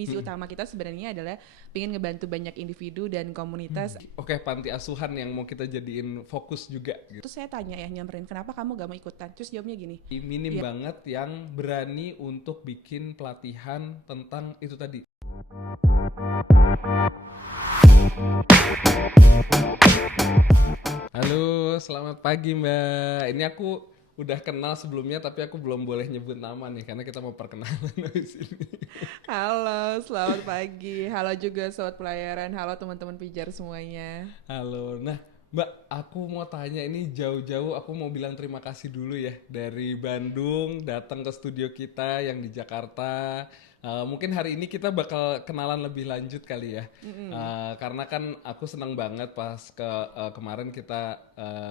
Misi utama kita sebenarnya adalah pengen ngebantu banyak individu dan komunitas. Oke, panti asuhan yang mau kita jadiin fokus juga gitu. Terus saya tanya ya, nyamperin, kenapa kamu gak mau ikutan? Terus jawabnya gini, Minim banget yang berani untuk bikin pelatihan tentang itu tadi. Halo, selamat pagi Mbak. Ini aku udah kenal sebelumnya tapi aku belum boleh nyebut nama nih karena kita mau perkenalan di sini. halo, selamat pagi. Halo juga sobat pelayaran, halo teman-teman pijar semuanya. Halo. Nah, Mbak, aku mau tanya ini jauh-jauh aku mau bilang terima kasih dulu ya dari Bandung datang ke studio kita yang di Jakarta. Mungkin hari ini kita bakal kenalan lebih lanjut kali ya. Karena kan aku senang banget pas kemarin kita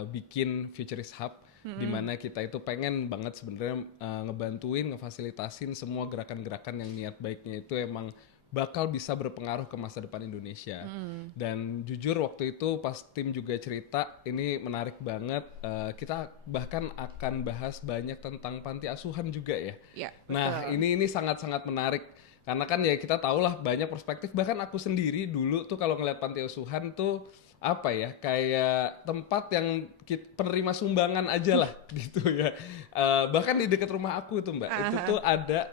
bikin Futurist Hub di mana kita itu pengen banget sebenarnya ngebantuin, ngefasilitasin semua gerakan-gerakan yang niat baiknya itu emang bakal bisa berpengaruh ke masa depan Indonesia. Dan jujur waktu itu pas tim juga cerita ini menarik banget. Kita bahkan akan bahas banyak tentang panti asuhan juga ya. Ya, Nah betul. ini sangat menarik karena kan ya kita tahulah banyak perspektif. Bahkan aku sendiri dulu tuh kalau ngeliat panti asuhan tuh apa ya kayak tempat yang penerima sumbangan aja lah gitu ya. Bahkan di dekat rumah aku itu Mbak itu tuh ada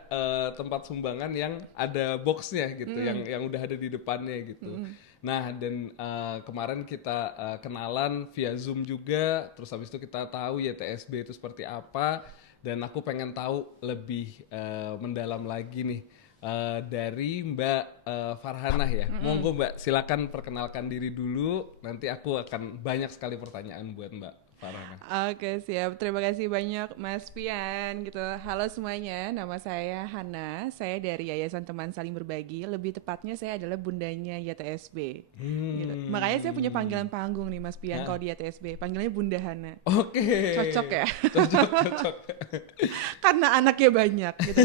tempat sumbangan yang ada boxnya gitu yang udah ada di depannya gitu. Nah dan kemarin kita kenalan via Zoom juga, terus habis itu kita tahu YTSB itu seperti apa dan aku pengen tahu lebih mendalam lagi nih. Dari Mbak Farhanah ya. Monggo Mbak, silakan perkenalkan diri dulu. Nanti aku akan banyak sekali pertanyaan buat Mbak Farhanah. Oke, siap. Terima kasih banyak Mas Pian gitu. Halo semuanya, nama saya Hana. Saya dari Yayasan Teman Saling Berbagi. Lebih tepatnya saya adalah bundanya YTSB. Gitu. Makanya saya punya panggilan panggung nih Mas Pian kalau di YTSB. Panggilannya Bunda Hana. Oke. Cocok ya? Cocok. Karena anaknya banyak gitu.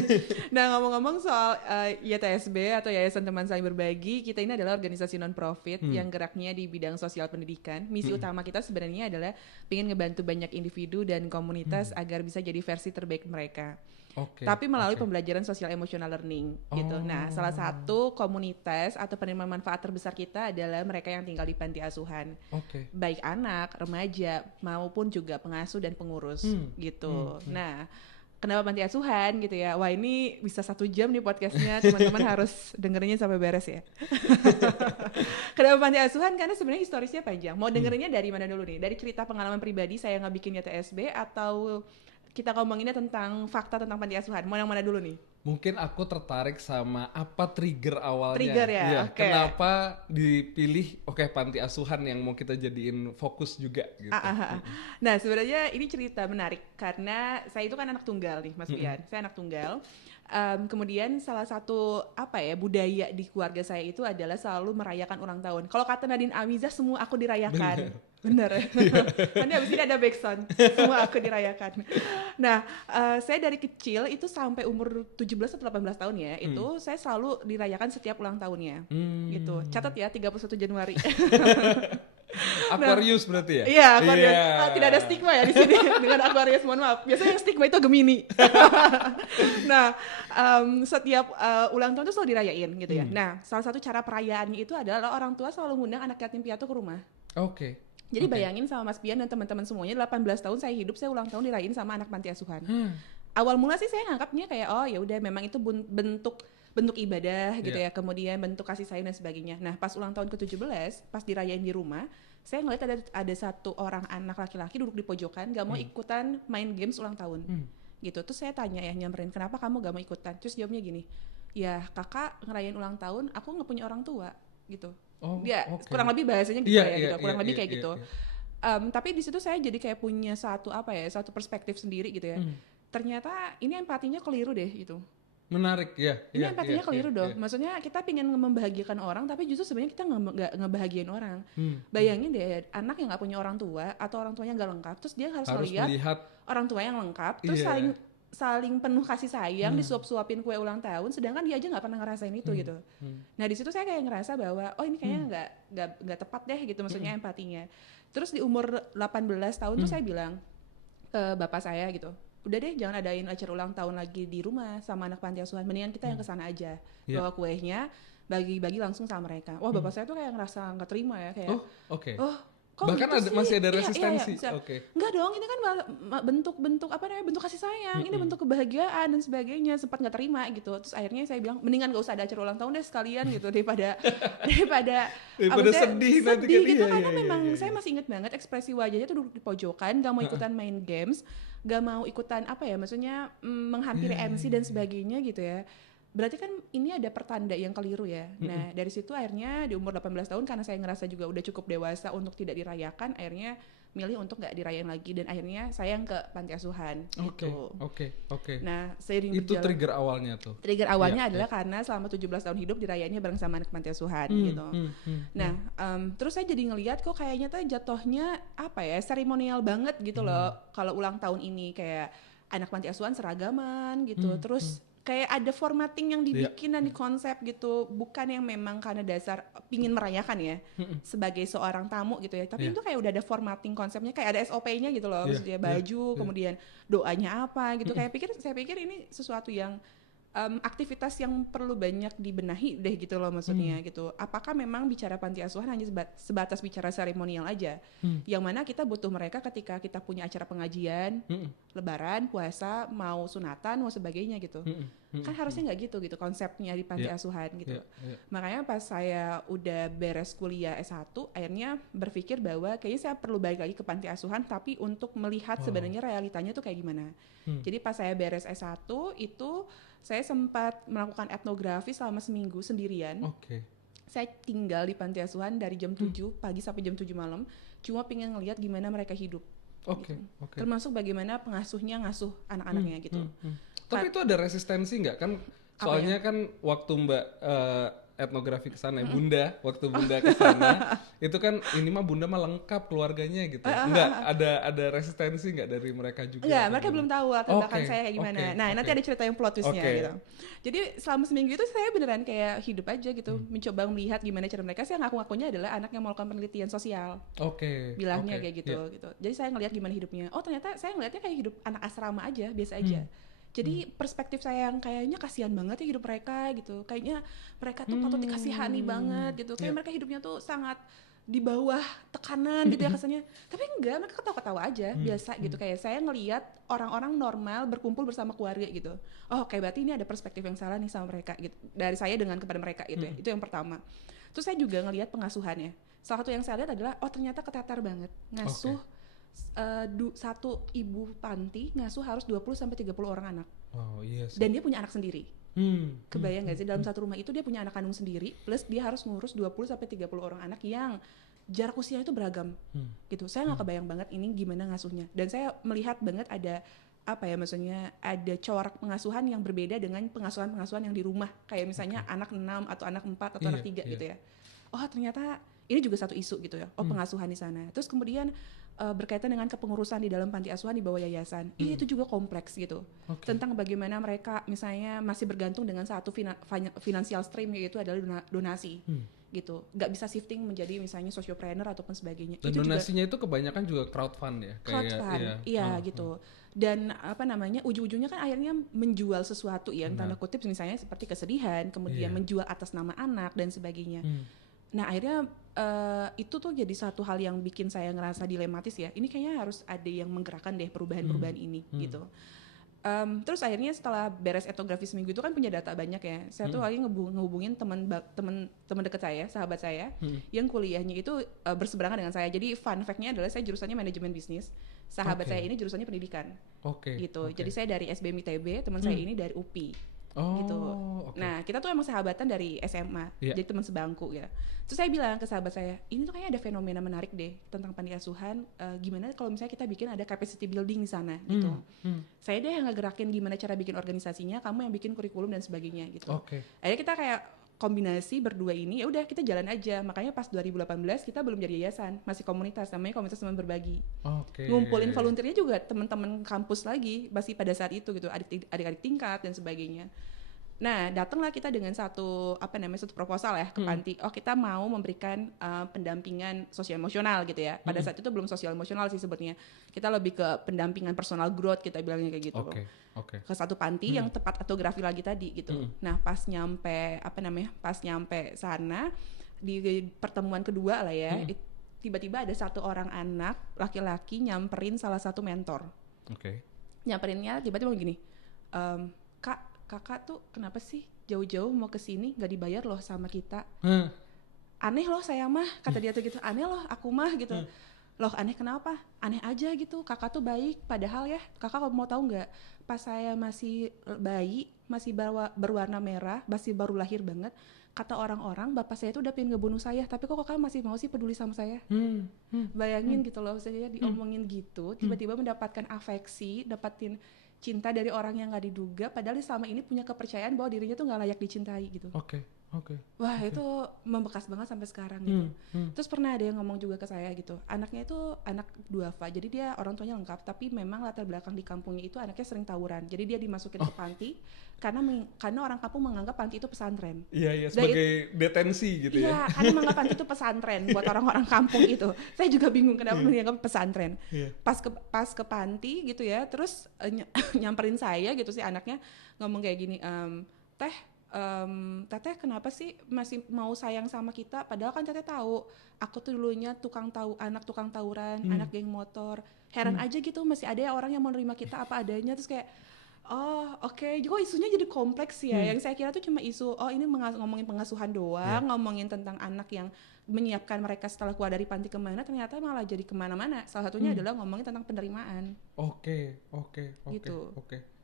Nah, ngomong-ngomong soal YTSB atau Yayasan Teman Saling Berbagi, kita ini adalah organisasi non-profit yang geraknya di bidang sosial pendidikan. Misi utama kita sebenarnya adalah pengen ngebantu banyak individu dan komunitas agar bisa jadi versi terbaik mereka. Oke. Tapi melalui pembelajaran sosial emotional learning gitu. Nah, salah satu komunitas atau penerima manfaat terbesar kita adalah mereka yang tinggal di panti asuhan. Oke. Baik anak, remaja maupun juga pengasuh dan pengurus gitu. Nah, kenapa panti asuhan gitu ya? Wah, ini bisa 1 jam nih podcastnya, teman-teman harus dengerinnya sampai beres ya. Kenapa panti asuhan? Karena sebenarnya historisnya panjang. Mau dengerinnya dari mana dulu nih? Dari cerita pengalaman pribadi saya ngebikin YTSB atau kita ngomonginnya tentang fakta tentang panti asuhan? Mau yang mana dulu nih? Mungkin aku tertarik sama apa trigger awalnya. Trigger ya, Iya, oke. kenapa dipilih panti asuhan yang mau kita jadiin fokus juga gitu. Nah, sebenarnya ini cerita menarik karena saya itu kan anak tunggal nih, Mas Pian. Saya anak tunggal. Kemudian salah satu budaya di keluarga saya itu adalah selalu merayakan ulang tahun. Kalau kata Nadine Amiza, semua aku dirayakan. Bener. Nanti abis ini ada backsound. Semua aku dirayakan. Nah, saya dari kecil itu sampai umur 17 atau 18 tahun ya, itu saya selalu dirayakan setiap ulang tahunnya. Gitu. Catat ya, 31 Januari. Aquarius berarti ya? Iya, Aquarius. Tidak ada stigma ya di sini dengan Aquarius, mohon maaf. Biasanya yang stigma itu Gemini. Nah, setiap ulang tahun itu selalu dirayain gitu ya. Nah, salah satu cara perayaannya itu adalah orang tua selalu ngundang anak yatim piatu ke rumah. Oke. Jadi bayangin sama Mas Pian dan teman-teman semuanya, 18 tahun saya hidup, saya ulang tahun dirayain sama anak panti asuhan. Awal mula sih saya nganggapnya kayak oh ya udah memang itu bentuk ibadah gitu ya, kemudian bentuk kasih sayang dan sebagainya. Nah, pas ulang tahun ke-17, pas dirayain di rumah, saya ngeliat ada satu orang anak laki-laki duduk di pojokan gak mau ikutan main games ulang tahun. Gitu. Terus saya tanya ya, nyamperin, kenapa kamu gak mau ikutan? Terus jawabnya gini, ya kakak ngerayain ulang tahun, aku gak punya orang tua gitu. Kurang lebih bahasanya gitu gitu. Kurang lebih kayak gitu. Tapi di situ saya jadi kayak punya satu perspektif sendiri gitu ya. Ternyata ini empatinya keliru deh gitu. Menarik ya. Ini empatinya keliru dong. Maksudnya kita pengen membahagiakan orang, tapi justru sebenarnya kita nggak ngebahagiain orang. Bayangin deh, anak yang nggak punya orang tua atau orang tuanya nggak lengkap, terus dia harus melihat orang tua yang lengkap, terus saling penuh kasih sayang, disuap-suapin kue ulang tahun, sedangkan dia aja nggak pernah ngerasain itu gitu. Nah di situ saya kayak ngerasa bahwa oh ini kayaknya nggak tepat deh gitu, maksudnya empatinya. Terus di umur 18 tahun tuh saya bilang ke bapak saya gitu, udah deh jangan adain acara ulang tahun lagi di rumah sama anak panti asuhan, mendingan kita yang kesana aja, bawa kuenya, bagi-bagi langsung sama mereka. Wah bapak saya tuh kayak ngerasa nggak terima ya, kayak kok bahkan gitu sih? masih ada Iya, resistensi. iya. Oke. Enggak dong, ini kan bentuk apa namanya, bentuk kasih sayang, ini bentuk kebahagiaan dan sebagainya. Sempat nggak terima gitu, terus akhirnya saya bilang mendingan gak usah ada acara ulang tahun deh sekalian gitu, daripada sedih nanti kan, gitu. Karena memang saya masih inget banget ekspresi wajahnya tuh duduk di pojokan, gak mau ikutan main games, gak mau ikutan apa ya, maksudnya menghampiri MC dan sebagainya gitu ya. Berarti kan ini ada pertanda yang keliru ya. Nah dari situ akhirnya di umur 18 tahun karena saya ngerasa juga udah cukup dewasa untuk tidak dirayakan, akhirnya milih untuk nggak dirayain lagi dan akhirnya sayang ke panti asuhan gitu. Oke. Nah seiring itu trigger awalnya tuh. Trigger awalnya adalah karena selama 17 tahun hidup dirayainnya bareng sama anak panti asuhan gitu. Nah terus saya jadi ngelihat kok kayaknya tuh jatuhnya apa ya, seremonial banget gitu loh kalau ulang tahun ini, kayak anak panti asuhan seragaman gitu. Terus kayak ada formatting yang dibikin dan dikonsep gitu, bukan yang memang karena dasar pingin merayakan ya sebagai seorang tamu gitu ya, tapi itu kayak udah ada formatting konsepnya, kayak ada SOP-nya gitu loh, maksudnya baju, kemudian doanya apa gitu. Saya pikir ini sesuatu yang aktivitas yang perlu banyak dibenahi deh gitu loh maksudnya gitu. Apakah memang bicara panti asuhan hanya sebatas bicara seremonial aja, yang mana kita butuh mereka ketika kita punya acara pengajian, lebaran, puasa, mau sunatan, mau sebagainya gitu. Kan harusnya nggak gitu konsepnya di panti asuhan gitu. Makanya pas saya udah beres kuliah S1, akhirnya berpikir bahwa kayaknya saya perlu balik lagi ke panti asuhan, tapi untuk melihat sebenarnya realitanya tuh kayak gimana. Jadi pas saya beres S1 itu saya sempat melakukan etnografi selama seminggu sendirian. Saya tinggal di panti asuhan dari jam 7 pagi sampai jam 7 malam, cuma pengen ngelihat gimana mereka hidup. Termasuk bagaimana pengasuhnya ngasuh anak-anaknya gitu. Tapi itu ada resistensi nggak kan? Soalnya kan waktu Mbak etnografi ke sana, Bunda, waktu Bunda ke sana, itu kan ini mah Bunda mah lengkap keluarganya gitu. Enggak ada resistensi nggak dari mereka juga? Enggak, mereka belum tahu latar belakang saya kayak gimana. Nanti ada cerita yang plot twist-nya gitu. Jadi selama seminggu itu saya beneran kayak hidup aja gitu, mencoba melihat gimana cara mereka. Saya ngaku-ngakunya adalah anak yang melakukan penelitian sosial. Bilangnya kayak gitu gitu. Jadi saya ngelihat gimana hidupnya. Oh ternyata saya ngelihatnya kayak hidup anak asrama aja, biasa aja. Jadi perspektif saya yang kayaknya kasihan banget ya hidup mereka gitu. Kayaknya mereka tuh patut dikasihani banget gitu. Kayak mereka hidupnya tuh sangat di bawah tekanan gitu ya kesannya. Tapi enggak, mereka ketawa-ketawa aja, biasa gitu. Kayak saya ngelihat orang-orang normal berkumpul bersama keluarga gitu. Oh, kayak berarti ini ada perspektif yang salah nih sama mereka gitu. Dari saya dengan kepada mereka gitu ya. Itu yang pertama. Terus saya juga ngelihat pengasuhannya. Salah satu yang saya lihat adalah ternyata keteter banget ngasuh satu ibu panti ngasuh harus 20-30 orang anak. Dan dia punya anak sendiri. Kebayang gak sih dalam satu rumah itu dia punya anak kandung sendiri, plus dia harus ngurus 20-30 orang anak yang jarak usianya itu beragam gitu. Saya gak kebayang banget ini gimana ngasuhnya. Dan saya melihat banget ada maksudnya ada corak pengasuhan yang berbeda dengan pengasuhan-pengasuhan yang di rumah. Kayak misalnya anak 6 atau anak 4 atau anak 3 gitu ya. Oh ternyata ini juga satu isu gitu ya. Oh pengasuhan di sana. Terus kemudian berkaitan dengan kepengurusan di dalam panti asuhan di bawah yayasan. Ini itu juga kompleks gitu. Tentang bagaimana mereka misalnya masih bergantung dengan satu financial stream, yaitu adalah donasi. Gitu. Gak bisa shifting menjadi misalnya sociopreneur ataupun sebagainya. Dan itu donasinya juga, itu kebanyakan juga crowdfund ya? Crowdfund, iya gitu. Dan ujung-ujungnya kan akhirnya menjual sesuatu ya, tanda kutip misalnya seperti kesedihan, kemudian menjual atas nama anak dan sebagainya. Nah akhirnya itu tuh jadi satu hal yang bikin saya ngerasa dilematis ya. Ini kayaknya harus ada yang menggerakkan deh perubahan-perubahan ini gitu. Terus akhirnya setelah beres etnografi seminggu itu kan punya data banyak ya. Saya tuh lagi ngehubungin teman dekat saya, sahabat saya, yang kuliahnya itu berseberangan dengan saya. Jadi fun fact-nya adalah saya jurusannya manajemen bisnis. Sahabat saya ini jurusannya pendidikan. Gitu. Jadi saya dari SBM ITB, teman saya ini dari UPI. Gitu. Nah kita tuh emang sahabatan dari SMA, jadi teman sebangku ya. Terus saya bilang ke sahabat saya, ini tuh kayaknya ada fenomena menarik deh tentang panti asuhan. Gimana kalau misalnya kita bikin ada capacity building di sana gitu. Saya deh yang ngegerakin gimana cara bikin organisasinya, kamu yang bikin kurikulum dan sebagainya gitu. Akhirnya kita kayak kombinasi berdua ini, ya udah kita jalan aja. Makanya pas 2018 kita belum jadi yayasan, masih komunitas, namanya komunitas teman berbagi. Ngumpulin volunteernya juga teman-teman kampus lagi, masih pada saat itu gitu, adik-adik tingkat dan sebagainya. Nah, datanglah kita dengan satu satu proposal ya ke panti. Oh, kita mau memberikan pendampingan sosial emosional gitu ya. Pada saat itu belum sosial emosional sih sebetulnya. Kita lebih ke pendampingan personal growth, kita bilangnya kayak gitu. Oke. Ke satu panti yang tepat ortografi lagi tadi gitu. Nah, pas nyampe sana di pertemuan kedua lah ya, tiba-tiba ada satu orang anak laki-laki nyamperin salah satu mentor. Nyamperinnya tiba-tiba begini, kakak tuh kenapa sih jauh-jauh mau kesini nggak dibayar loh sama kita? Aneh loh saya mah, kata dia tuh gitu. Aneh loh aku mah gitu. Loh aneh kenapa? Aneh aja gitu. Kakak tuh baik. Padahal ya kakak mau tahu nggak? Pas saya masih bayi, masih berwarna merah, masih baru lahir banget. Kata orang-orang bapak saya tuh udah pengen ngebunuh saya. Tapi kok kakak masih mau sih peduli sama saya? Bayangin gitu loh. Saya diomongin gitu. Tiba-tiba mendapatkan afeksi, dapatin cinta dari orang yang nggak diduga, padahal selama ini punya kepercayaan bahwa dirinya tuh nggak layak dicintai gitu. Wah itu membekas banget sampai sekarang gitu. Terus pernah ada yang ngomong juga ke saya gitu, anaknya itu anak duafa, jadi dia orang tuanya lengkap, tapi memang latar belakang di kampungnya itu anaknya sering tawuran, jadi dia dimasukin ke panti karena orang kampung menganggap panti itu pesantren. Iya sebagai detensi gitu ya. Iya, karena menganggap panti itu pesantren buat orang-orang kampung itu. Saya juga bingung kenapa menganggap pesantren. Pas ke panti gitu ya, terus nyamperin saya gitu sih anaknya ngomong kayak gini, Teteh kenapa sih masih mau sayang sama kita? Padahal kan Teteh tahu, aku tuh dulunya anak tukang tawuran, anak geng motor. Heran aja gitu masih ada ya orang yang mau nerima kita apa adanya. Terus kayak kok isunya jadi kompleks ya. Yang saya kira tuh cuma isu, ini ngomongin pengasuhan doang, ngomongin tentang anak yang menyiapkan mereka setelah keluar dari panti kemana, ternyata malah jadi kemana-mana. Salah satunya adalah ngomongin tentang penerimaan. Oke.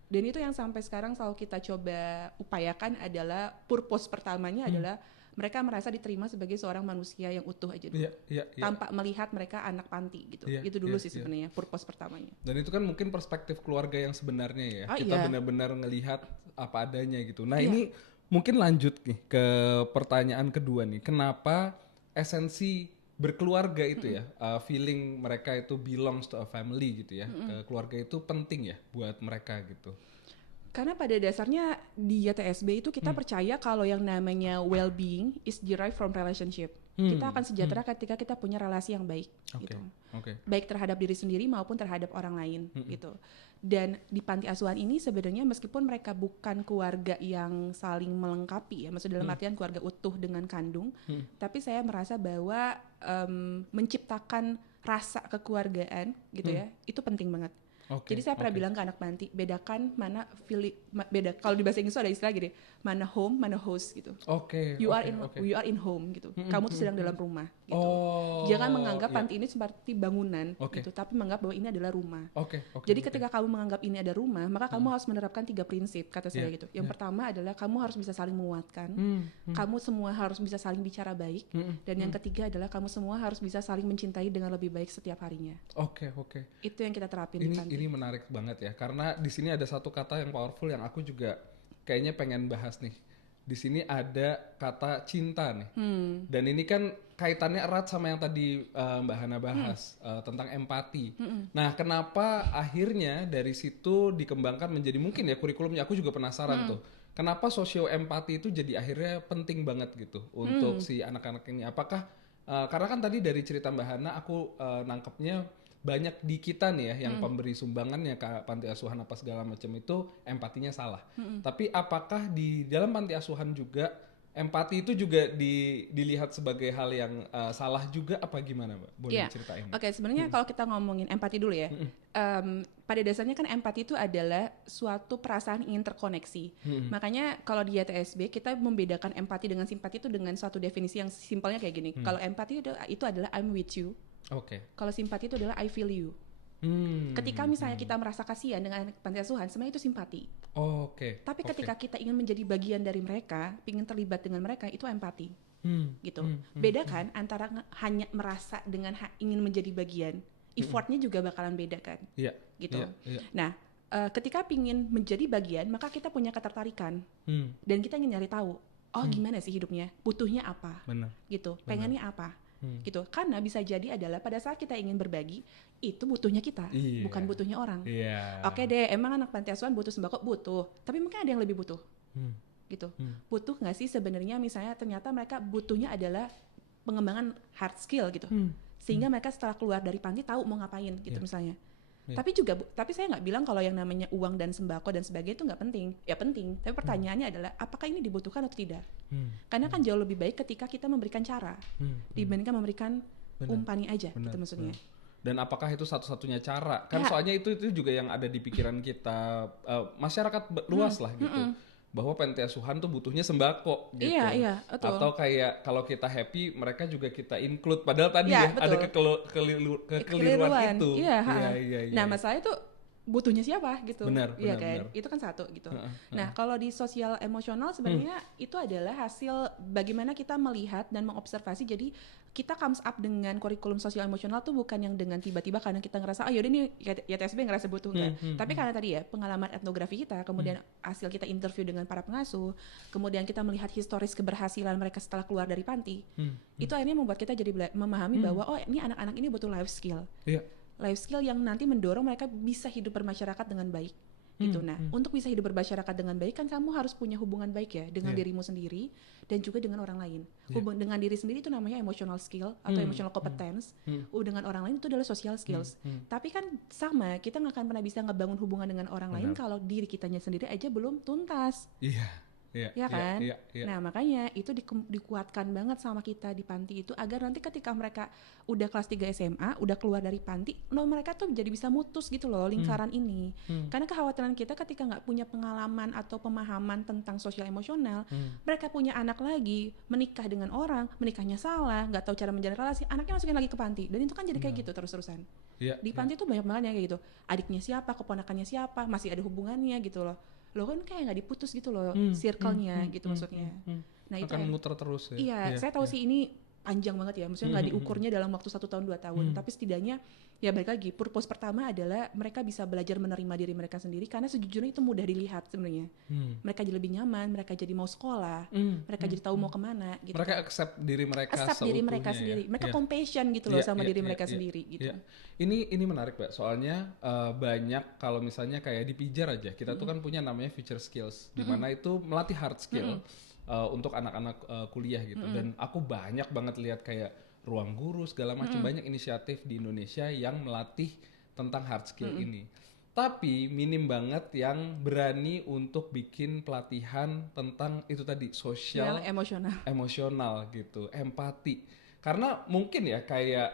Dan itu yang sampai sekarang selalu kita coba upayakan adalah purpose pertamanya adalah mereka merasa diterima sebagai seorang manusia yang utuh aja dulu. Tanpa melihat mereka anak panti gitu. Itu dulu sih sebenarnya purpose pertamanya. Dan itu kan mungkin perspektif keluarga yang sebenarnya ya. Kita benar-benar ngelihat apa adanya gitu. Nah, ini mungkin lanjut nih ke pertanyaan kedua nih. Kenapa esensi berkeluarga itu ya, feeling mereka itu belongs to a family gitu ya. Keluarga itu penting ya buat mereka gitu. Karena pada dasarnya di YTSB itu kita percaya kalau yang namanya well-being is derived from relationship. Kita akan sejahtera ketika kita punya relasi yang baik gitu. Baik terhadap diri sendiri maupun terhadap orang lain gitu. Dan di panti asuhan ini sebenarnya meskipun mereka bukan keluarga yang saling melengkapi ya, maksud dalam artian keluarga utuh dengan kandung, tapi saya merasa bahwa menciptakan rasa kekeluargaan gitu ya, itu penting banget. Jadi saya pernah bilang ke anak panti, bedakan mana kalau di bahasa Inggris ada istilah gini, mana home, mana host gitu. You are in home gitu. Kamu tuh sedang dalam rumah gitu. Jangan menganggap panti ini seperti bangunan gitu, tapi menganggap bahwa ini adalah rumah. Jadi ketika kamu menganggap ini ada rumah, maka kamu harus menerapkan 3 prinsip kata saya gitu. Yang pertama adalah kamu harus bisa saling menguatkan. Kamu semua harus bisa saling bicara baik. Dan yang ketiga adalah kamu semua harus bisa saling mencintai dengan lebih baik setiap harinya. Itu yang kita terapin di panti. Ini menarik banget ya, karena di sini ada satu kata yang powerful yang aku juga kayaknya pengen bahas nih. Di sini ada kata cinta nih, dan ini kan kaitannya erat sama yang tadi Mbak Hana bahas tentang empati. Nah, kenapa akhirnya dari situ dikembangkan menjadi mungkin ya kurikulumnya? Aku juga penasaran tuh. Kenapa sosio empati itu jadi akhirnya penting banget gitu untuk si anak-anak ini? Apakah karena kan tadi dari cerita Mbak Hana aku nangkepnya banyak di kita nih ya yang pemberi sumbangannya ke panti asuhan apa segala macam itu empatinya salah. Tapi apakah di dalam panti asuhan juga empati itu juga dilihat sebagai hal yang salah juga apa gimana Mbak? Boleh diceritain? Sebenarnya kalau kita ngomongin empati dulu ya, pada dasarnya kan empati itu adalah suatu perasaan ingin terkoneksi. Makanya kalau di YTSB kita membedakan empati dengan simpati itu dengan suatu definisi yang simpelnya kayak gini. Kalau empati itu adalah I'm with you. Kalau simpati itu adalah I feel you. Ketika misalnya kita merasa kasihan dengan anak panti asuhan, sebenarnya itu simpati. Tapi ketika kita ingin menjadi bagian dari mereka, ingin terlibat dengan mereka, itu empati. Gitu. Beda kan antara hanya merasa dengan ingin menjadi bagian, effortnya juga bakalan beda kan. Gitu. Nah, ketika ingin menjadi bagian, maka kita punya ketertarikan dan kita ingin nyari tahu, gimana sih hidupnya, butuhnya apa, gitu, pengennya apa. Gitu, karena bisa jadi adalah pada saat kita ingin berbagi itu butuhnya kita, bukan butuhnya orang. Oke deh, emang anak panti asuhan butuh sembako, butuh, tapi mungkin ada yang lebih butuh. gitu. Butuh nggak sih sebenarnya misalnya ternyata mereka butuhnya adalah pengembangan hard skill gitu. Sehingga mereka setelah keluar dari panti tahu mau ngapain gitu misalnya. Tapi saya nggak bilang kalau yang namanya uang dan sembako dan sebagainya itu nggak penting. Ya penting, tapi pertanyaannya adalah apakah ini dibutuhkan atau tidak? Karena kan jauh lebih baik ketika kita memberikan cara dibandingkan memberikan umpannya aja gitu maksudnya. Dan apakah itu satu-satunya cara? Kan soalnya itu juga yang ada di pikiran kita masyarakat luas lah gitu. Bahwa panti asuhan tuh butuhnya sembako gitu. Iya, betul. Atau kayak kalau kita happy, mereka juga kita include. Padahal tadi ada kekeliruan itu. Iya. Nah, masalahnya tuh butuhnya siapa gitu. Benar. Itu kan satu gitu. Nah, kalau di sosial emosional sebenarnya itu adalah hasil bagaimana kita melihat dan mengobservasi. Jadi kita comes up dengan kurikulum sosial emosional tuh bukan yang dengan tiba-tiba karena kita ngerasa yaudah ini YTSB ngerasa butuh enggak. Tapi karena tadi ya pengalaman etnografi kita, kemudian hasil kita interview dengan para pengasuh, kemudian kita melihat historis keberhasilan mereka setelah keluar dari panti. Itu akhirnya membuat kita jadi memahami bahwa ini anak-anak ini butuh life skill. Life skill yang nanti mendorong mereka bisa hidup bermasyarakat dengan baik gitu. Nah, untuk bisa hidup bermasyarakat dengan baik kan kamu harus punya hubungan baik ya dengan dirimu sendiri dan juga dengan orang lain. Hubungan dengan diri sendiri itu namanya emotional skill atau emotional competence. Dengan orang lain itu adalah social skills. Tapi kan sama, kita nggak akan pernah bisa ngebangun hubungan dengan orang lain kalau diri kitanya sendiri aja belum tuntas. Ya kan? Nah, makanya itu dikuatkan banget sama kita di panti itu agar nanti ketika mereka udah kelas 3 SMA, udah keluar dari panti, mereka tuh jadi bisa mutus gitu loh lingkaran ini. Karena kekhawatiran kita ketika nggak punya pengalaman atau pemahaman tentang sosial emosional, mereka punya anak lagi, menikah dengan orang, menikahnya salah, nggak tahu cara menjalin relasi, anaknya masukin lagi ke panti. Dan itu kan jadi kayak gitu terus-terusan. Di panti tuh banyak banget yang kayak gitu. Adiknya siapa, keponakannya siapa, masih ada hubungannya gitu loh. Lo kan kayak nggak diputus gitu loh circle-nya gitu maksudnya. Nah itu akan muter terus ya. Iya, saya tahu sih ini panjang banget ya, maksudnya nggak diukurnya dalam waktu 1 tahun 2 tahun, tapi setidaknya ya balik lagi purpose pertama adalah mereka bisa belajar menerima diri mereka sendiri karena sejujurnya itu mudah dilihat sebenarnya. Mereka jadi lebih nyaman, mereka jadi mau sekolah, mereka jadi tahu mau kemana gitu. Mereka accept diri mereka sendiri, mereka compassion gitu loh sama diri mereka sendiri gitu. Ini menarik Mbak, soalnya banyak kalau misalnya kayak di Pijar aja kita tuh kan punya namanya future skills, di mana itu melatih hard skill untuk anak-anak kuliah gitu. Dan aku banyak banget lihat kayak ruang guru segala macam, banyak inisiatif di Indonesia yang melatih tentang hard skill ini. Tapi minim banget yang berani untuk bikin pelatihan tentang itu tadi sosial emosional gitu, empati. Karena mungkin ya kayak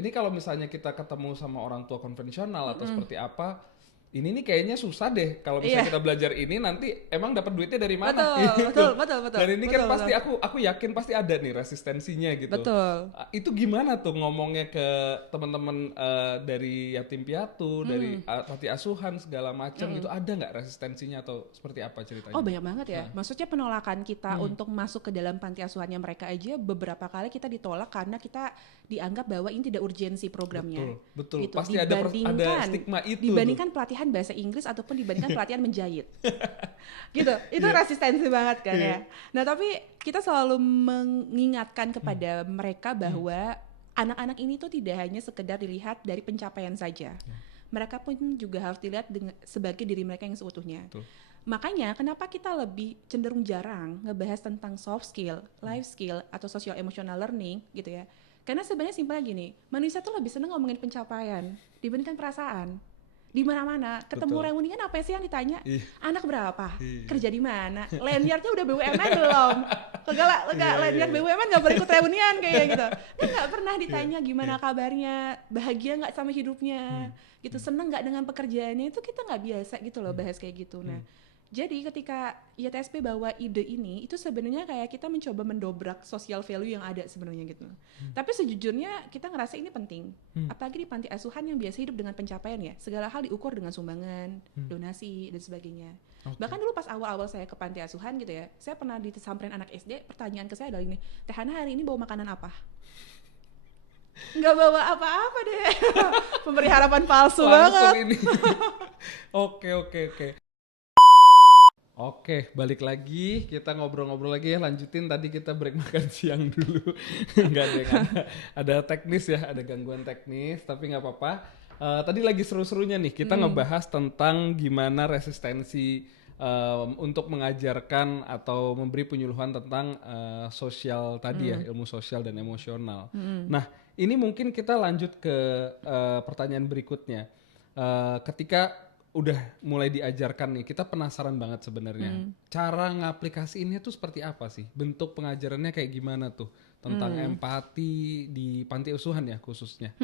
ini kalau misalnya kita ketemu sama orang tua konvensional atau seperti apa, ini nih kayaknya susah deh kalau misalnya kita belajar ini nanti emang dapat duitnya dari mana? Betul. Dan ini kan pasti aku yakin pasti ada nih resistensinya gitu. Betul. Itu gimana tuh ngomongnya ke teman-teman dari yatim piatu, dari panti asuhan segala macam gitu, ada nggak resistensinya atau seperti apa ceritanya? Oh banyak banget ya. Maksudnya penolakan kita untuk masuk ke dalam panti asuhannya mereka aja beberapa kali kita ditolak karena kita dianggap bahwa ini tidak urgensi programnya. Betul. Gitu. Pasti ada stigma itu. Dibandingkan pelatihan bahasa Inggris ataupun dibandingkan pelatihan menjahit. Gitu. Itu resistensi banget kan ya. Nah, tapi kita selalu mengingatkan kepada mereka bahwa anak-anak ini tuh tidak hanya sekedar dilihat dari pencapaian saja. Mereka pun juga harus dilihat sebagai diri mereka yang seutuhnya. Makanya kenapa kita lebih cenderung jarang ngebahas tentang soft skill, life skill atau social emotional learning gitu ya. Karena sebenarnya simpelnya gini, manusia tuh lebih seneng ngomongin pencapaian dibandingkan perasaan. Di mana-mana ketemu reuni kan apa sih yang ditanya? Anak berapa? Kerja di mana? Lanyardnya udah BUMN belum? Lega lanyard BUMN nggak boleh ikut reunian kayak gitu. Kan nggak pernah ditanya gimana kabarnya, bahagia nggak sama hidupnya, gitu, seneng nggak dengan pekerjaannya, itu kita nggak biasa gitu loh bahas kayak gitu. Nah, jadi ketika YTSP bawa ide ini, itu sebenarnya kayak kita mencoba mendobrak social value yang ada sebenarnya gitu. Tapi sejujurnya kita ngerasa ini penting. Apalagi di panti asuhan yang biasa hidup dengan pencapaian ya. Segala hal diukur dengan sumbangan, donasi, dan sebagainya. Bahkan dulu pas awal-awal saya ke panti asuhan gitu ya, saya pernah disamperin anak SD, pertanyaan ke saya adalah ini, Teh Hana hari ini bawa makanan apa? Nggak bawa apa-apa deh. Pemberi harapan palsu banget. Ini. Oke. Oke, balik lagi, kita ngobrol-ngobrol lagi ya, lanjutin tadi kita break makan siang dulu. Enggak ada teknis ya, ada gangguan teknis, tapi nggak apa-apa. Tadi lagi seru-serunya nih, kita ngebahas tentang gimana resistensi untuk mengajarkan atau memberi penyuluhan tentang sosial tadi ya, ilmu sosial dan emosional. Nah, ini mungkin kita lanjut ke pertanyaan berikutnya. Ketika udah mulai diajarkan nih, kita penasaran banget sebenarnya. Cara ngaplikasiinnya tuh seperti apa sih? Bentuk pengajarannya kayak gimana tuh? Tentang empati di panti asuhan ya khususnya.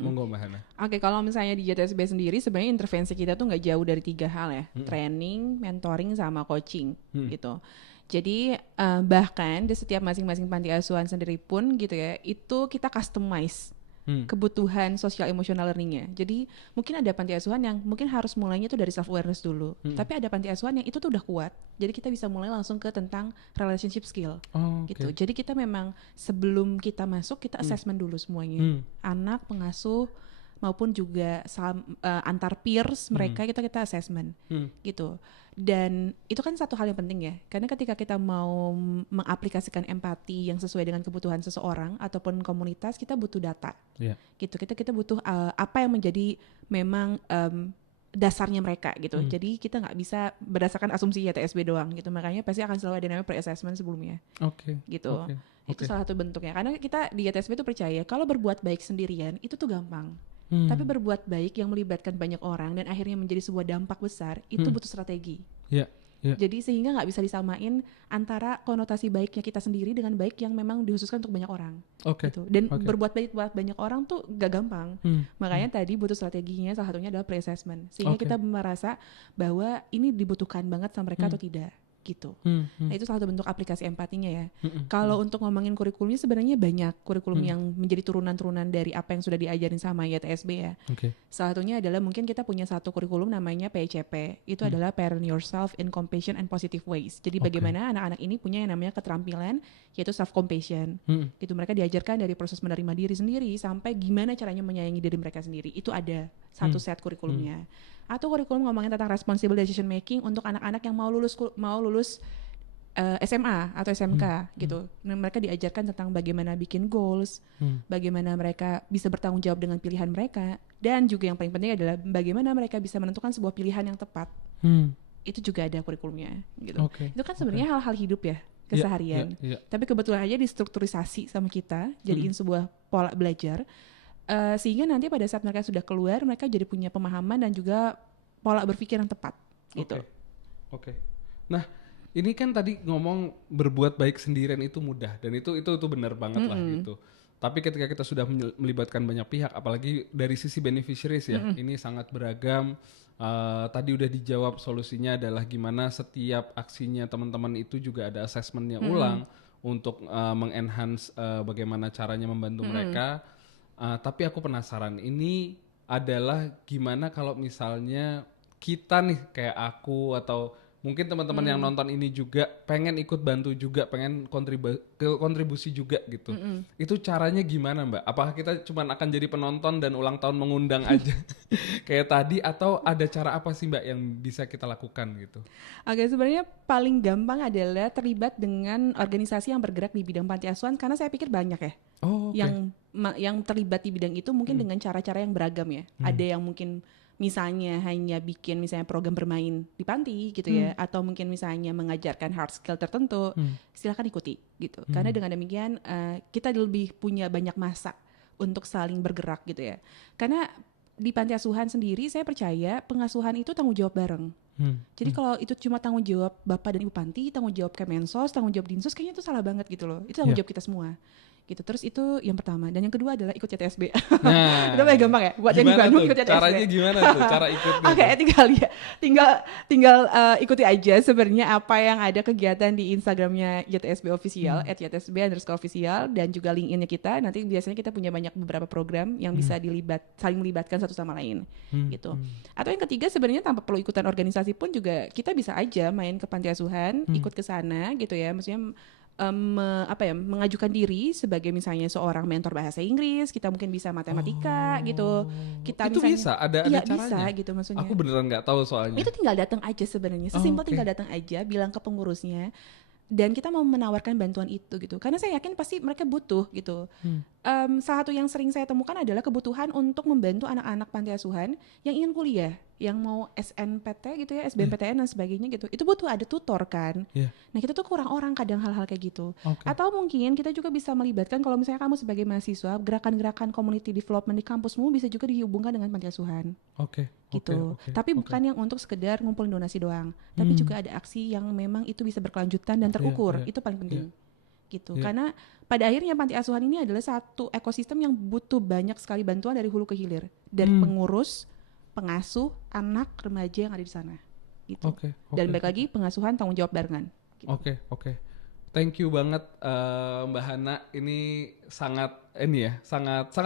Monggo Mbak Hana. Oke, kalau misalnya di JTSB sendiri sebenarnya intervensi kita tuh nggak jauh dari 3 hal ya. Training, mentoring, sama coaching gitu. Jadi bahkan di setiap masing-masing panti asuhan sendiri pun gitu ya, itu kita customize kebutuhan sosial emotional learningnya. Jadi mungkin ada panti asuhan yang mungkin harus mulainya tuh dari self awareness dulu. Tapi ada panti asuhan yang itu tuh udah kuat. Jadi kita bisa mulai langsung ke tentang relationship skill. Gitu. Jadi kita memang sebelum kita masuk kita assessment dulu semuanya. Anak, pengasuh maupun juga antar peers mereka kita assessment gitu. Dan itu kan satu hal yang penting ya, karena ketika kita mau mengaplikasikan empati yang sesuai dengan kebutuhan seseorang ataupun komunitas, kita butuh data gitu. Kita butuh apa yang menjadi memang dasarnya mereka gitu. Jadi kita nggak bisa berdasarkan asumsi YTSB doang gitu, makanya pasti akan selalu ada namanya pre-assessment sebelumnya gitu. Itu salah satu bentuknya, karena kita di YTSB itu percaya kalau berbuat baik sendirian itu tuh gampang. Tapi berbuat baik yang melibatkan banyak orang dan akhirnya menjadi sebuah dampak besar itu butuh strategi. Jadi sehingga nggak bisa disamain antara konotasi baiknya kita sendiri dengan baik yang memang dikhususkan untuk banyak orang. Gitu. Dan berbuat baik buat banyak orang tuh gak gampang. Makanya tadi butuh strateginya, salah satunya adalah pre-assessment. Sehingga kita merasa bahwa ini dibutuhkan banget sama mereka atau tidak. Gitu. Nah itu salah satu bentuk aplikasi empatinya ya. Kalau untuk ngomongin kurikulumnya sebenarnya banyak kurikulum yang menjadi turunan-turunan dari apa yang sudah diajarin sama YTSB ya. Salah satunya adalah mungkin kita punya satu kurikulum namanya PCP. Itu adalah Parent Yourself in Compassion and Positive Ways. Jadi bagaimana anak-anak ini punya yang namanya keterampilan yaitu self compassion. Gitu, mereka diajarkan dari proses menerima diri sendiri sampai gimana caranya menyayangi diri mereka sendiri. Itu ada satu set kurikulumnya. Atau kurikulum ngomongin tentang responsible decision making untuk anak-anak yang mau lulus SMA atau SMK gitu. Nah, mereka diajarkan tentang bagaimana bikin goals, bagaimana mereka bisa bertanggung jawab dengan pilihan mereka, dan juga yang paling penting adalah bagaimana mereka bisa menentukan sebuah pilihan yang tepat. Itu juga ada kurikulumnya gitu. Itu kan sebenarnya hal-hal hidup ya, keseharian. Tapi kebetulan aja distrukturisasi sama kita, jadiin sebuah pola belajar. Sehingga nanti pada saat mereka sudah keluar, mereka jadi punya pemahaman dan juga pola berpikir yang tepat gitu. Nah, ini kan tadi ngomong berbuat baik sendirian itu mudah dan itu benar banget lah gitu. Tapi ketika kita sudah melibatkan banyak pihak, apalagi dari sisi beneficiaries ya, ini sangat beragam. Tadi udah dijawab, solusinya adalah gimana setiap aksinya teman-teman itu juga ada assessmentnya ulang untuk mengenhance bagaimana caranya membantu mereka. Tapi aku penasaran, ini adalah gimana kalau misalnya kita nih kayak aku atau mungkin teman-teman yang nonton ini juga pengen ikut bantu juga, pengen kontribusi juga gitu. Itu caranya gimana Mbak? Apakah kita cuma akan jadi penonton dan ulang tahun mengundang aja kayak tadi, atau ada cara apa sih Mbak yang bisa kita lakukan gitu? Oke, sebenarnya paling gampang adalah terlibat dengan organisasi yang bergerak di bidang panti asuhan, karena saya pikir banyak ya. Yang terlibat di bidang itu mungkin dengan cara-cara yang beragam ya. Ada yang mungkin misalnya hanya bikin misalnya program bermain di panti gitu ya, atau mungkin misalnya mengajarkan hard skill tertentu, silakan ikuti gitu. Karena dengan demikian kita lebih punya banyak masa untuk saling bergerak gitu ya. Karena di panti asuhan sendiri saya percaya pengasuhan itu tanggung jawab bareng. Jadi kalau itu cuma tanggung jawab Bapak dan Ibu Panti, tanggung jawab Kemensos, tanggung jawab Dinsus, kayaknya itu salah banget gitu loh. Itu tanggung jawab kita semua. Gitu. Terus itu yang pertama, dan yang kedua adalah ikut YTSB. Itu paling gampang ya buat yang di Bandung ikut YTSB. Caranya gimana tuh? Cara ikutnya? Oke, tinggal ikuti aja sebenarnya apa yang ada kegiatan di Instagramnya YTSB official @YTSB_official, dan juga LinkedIn-nya kita. Nanti biasanya kita punya beberapa program yang bisa saling melibatkan satu sama lain gitu. Atau yang ketiga sebenarnya tanpa perlu ikutan organisasi pun juga kita bisa aja main ke panti asuhan, ikut ke sana gitu ya. Maksudnya mengajukan diri sebagai misalnya seorang mentor bahasa Inggris, kita mungkin bisa matematika gitu. Kita itu misalnya, bisa ada caranya. Bisa gitu maksudnya. Aku beneran nggak tahu soalnya. Itu tinggal datang aja sebenarnya. Sesimpel tinggal datang aja, bilang ke pengurusnya. Dan kita mau menawarkan bantuan itu gitu. Karena saya yakin pasti mereka butuh gitu. Salah satu yang sering saya temukan adalah kebutuhan untuk membantu anak-anak panti asuhan yang ingin kuliah. yang mau SNPT gitu ya, SBMPTN dan sebagainya gitu, itu butuh ada tutor kan. Nah kita tuh kurang orang kadang hal-hal kayak gitu. Atau mungkin kita juga bisa melibatkan kalau misalnya kamu sebagai mahasiswa, gerakan-gerakan community development di kampusmu bisa juga dihubungkan dengan panti asuhan. Gitu. Tapi bukan yang untuk sekedar ngumpulin donasi doang, tapi juga ada aksi yang memang itu bisa berkelanjutan dan terukur. Itu paling penting. Gitu. Karena pada akhirnya panti asuhan ini adalah satu ekosistem yang butuh banyak sekali bantuan dari hulu ke hilir, dari pengurus, pengasuh, anak, remaja yang ada di sana. Gitu. Dan balik lagi pengasuhan tanggung jawab barengan. Gitu. Oke. Thank you banget Mbak Hana. Ini sangat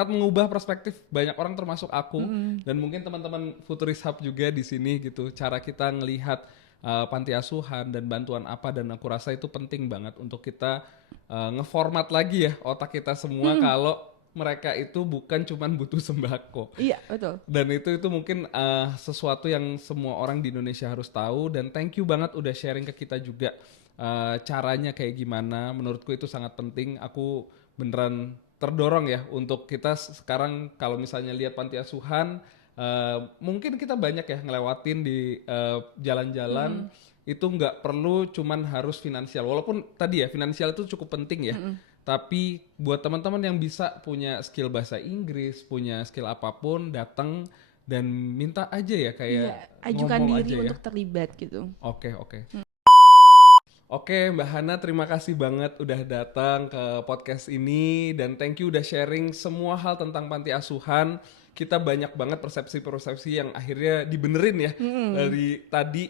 mengubah perspektif banyak orang termasuk aku dan mungkin teman-teman Futurist Hub juga di sini gitu. Cara kita ngelihat panti asuhan dan bantuan apa, dan aku rasa itu penting banget untuk kita ngeformat lagi ya otak kita semua kalau mereka itu bukan cuman butuh sembako. Iya, betul. Dan itu mungkin sesuatu yang semua orang di Indonesia harus tahu, dan thank you banget udah sharing ke kita juga caranya kayak gimana. Menurutku itu sangat penting. Aku beneran terdorong ya untuk kita sekarang kalau misalnya lihat panti asuhan, mungkin kita banyak ya ngelewatin di jalan-jalan, itu nggak perlu cuman harus finansial. Walaupun tadi ya finansial itu cukup penting ya. Tapi buat teman-teman yang bisa punya skill bahasa Inggris, punya skill apapun, datang dan minta aja ya kayak ajukan ngomong diri aja untuk terlibat gitu. Oke. Oke, Mbak Hana, terima kasih banget udah datang ke podcast ini, dan thank you udah sharing semua hal tentang panti asuhan. Kita banyak banget persepsi-persepsi yang akhirnya dibenerin ya dari tadi,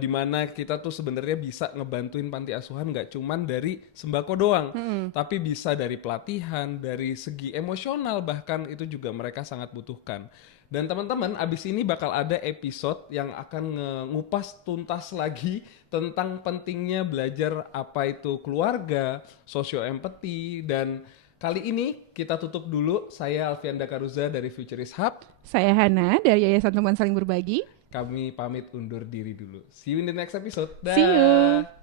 di mana kita tuh sebenarnya bisa ngebantuin panti asuhan nggak cuman dari sembako doang, tapi bisa dari pelatihan, dari segi emosional bahkan itu juga mereka sangat butuhkan. Dan teman-teman, abis ini bakal ada episode yang akan ngupas tuntas lagi tentang pentingnya belajar apa itu keluarga, sosio empati, dan kali ini kita tutup dulu. Saya Alfian Dakaruza dari Futurist Hub. Saya Hana dari Yayasan Teman Saling Berbagi. Kami pamit undur diri dulu. See you in the next episode. Dah. See you.